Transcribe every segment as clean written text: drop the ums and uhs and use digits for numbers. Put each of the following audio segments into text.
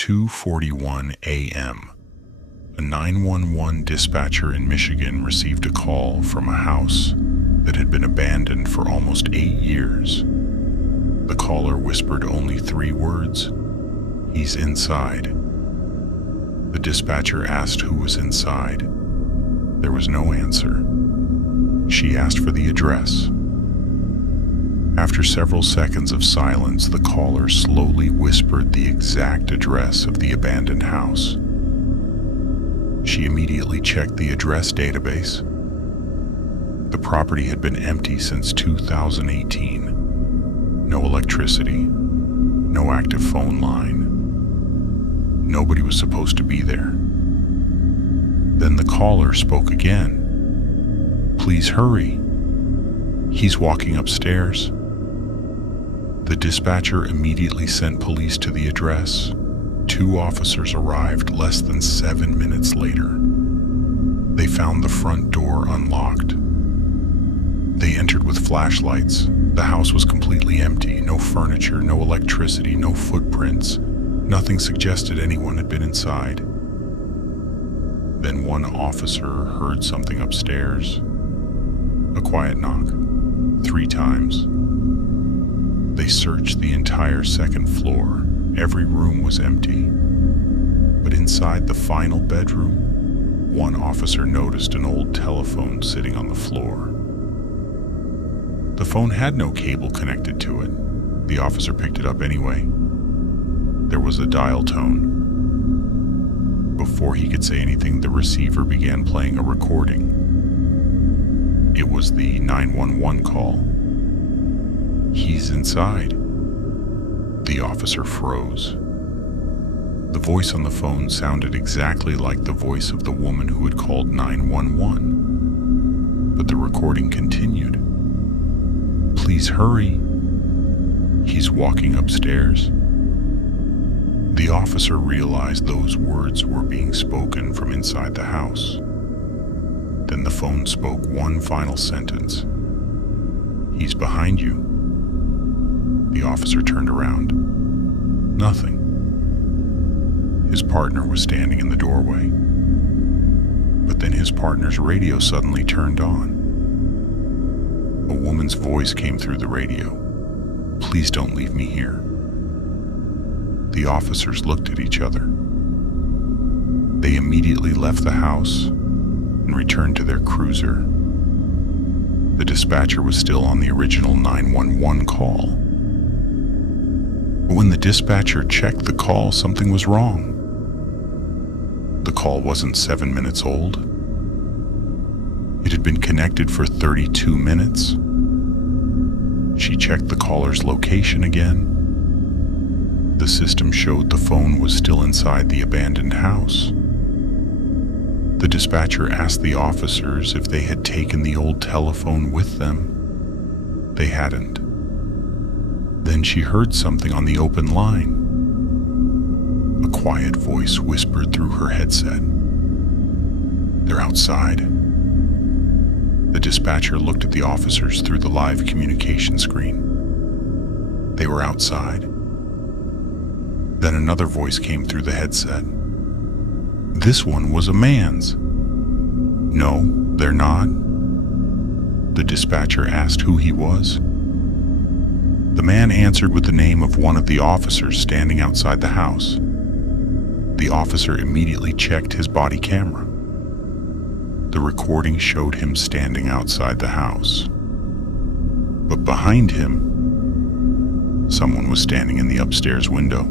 2:41 a.m., a 911 dispatcher in Michigan received a call from a house that had been abandoned for almost 8 years. The caller whispered only 3 words: "He's inside." The dispatcher asked who was inside. There was no answer. She asked for the address. After several seconds of silence, the caller slowly whispered the exact address of the abandoned house. She immediately checked the address database. The property had been empty since 2018. No electricity, no active phone line. Nobody was supposed to be there. Then the caller spoke again. "Please hurry. He's walking upstairs." The dispatcher immediately sent police to the address. 2 officers arrived less than 7 minutes later. They found the front door unlocked. They entered with flashlights. The house was completely empty. No furniture, no electricity, no footprints. Nothing suggested anyone had been inside. Then one officer heard something upstairs. A quiet knock, 3 times. They searched the entire second floor. Every room was empty. But inside the final bedroom, one officer noticed an old telephone sitting on the floor. The phone had no cable connected to it. The officer picked it up anyway. There was a dial tone. Before he could say anything, the receiver began playing a recording. It was the 911 call. "He's inside." The officer froze. The voice on the phone sounded exactly like the voice of the woman who had called 911. But the recording continued. "Please hurry. He's walking upstairs." The officer realized those words were being spoken from inside the house. Then the phone spoke one final sentence. "He's behind you." The officer turned around. Nothing. His partner was standing in the doorway. But then his partner's radio suddenly turned on. A woman's voice came through the radio. "Please don't leave me here." The officers looked at each other. They immediately left the house and returned to their cruiser. The dispatcher was still on the original 911 call. But when the dispatcher checked the call, something was wrong. The call wasn't 7 minutes old. It had been connected for 32 minutes. She checked the caller's location again. The system showed the phone was still inside the abandoned house. The dispatcher asked the officers if they had taken the old telephone with them. They hadn't. Then she heard something on the open line. A quiet voice whispered through her headset. "They're outside." The dispatcher looked at the officers through the live communication screen. They were outside. Then another voice came through the headset. This one was a man's. "No, they're not." The dispatcher asked who he was. The man answered with the name of one of the officers standing outside the house. The officer immediately checked his body camera. The recording showed him standing outside the house. But behind him, someone was standing in the upstairs window.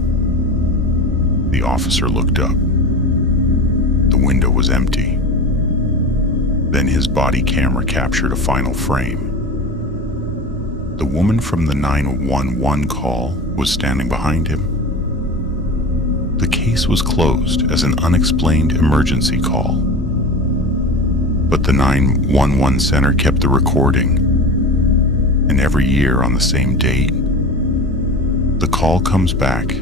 The officer looked up. The window was empty. Then his body camera captured a final frame. The woman from the 911 call was standing behind him. The case was closed as an unexplained emergency call. But the 911 center kept the recording. And every year on the same date, the call comes back